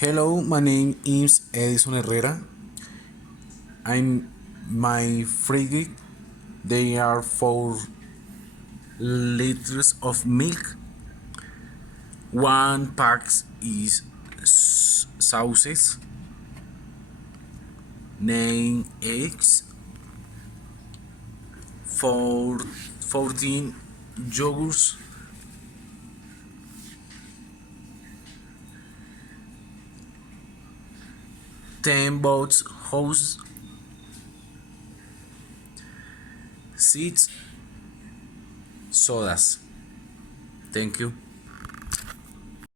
Hello, my name is Edison Herrera. I'm my fridge. They are 4 liters of milk. One pack is sauces, 9 eggs, 14 yogurts, 10 boats hose, 6 sodas. Thank you.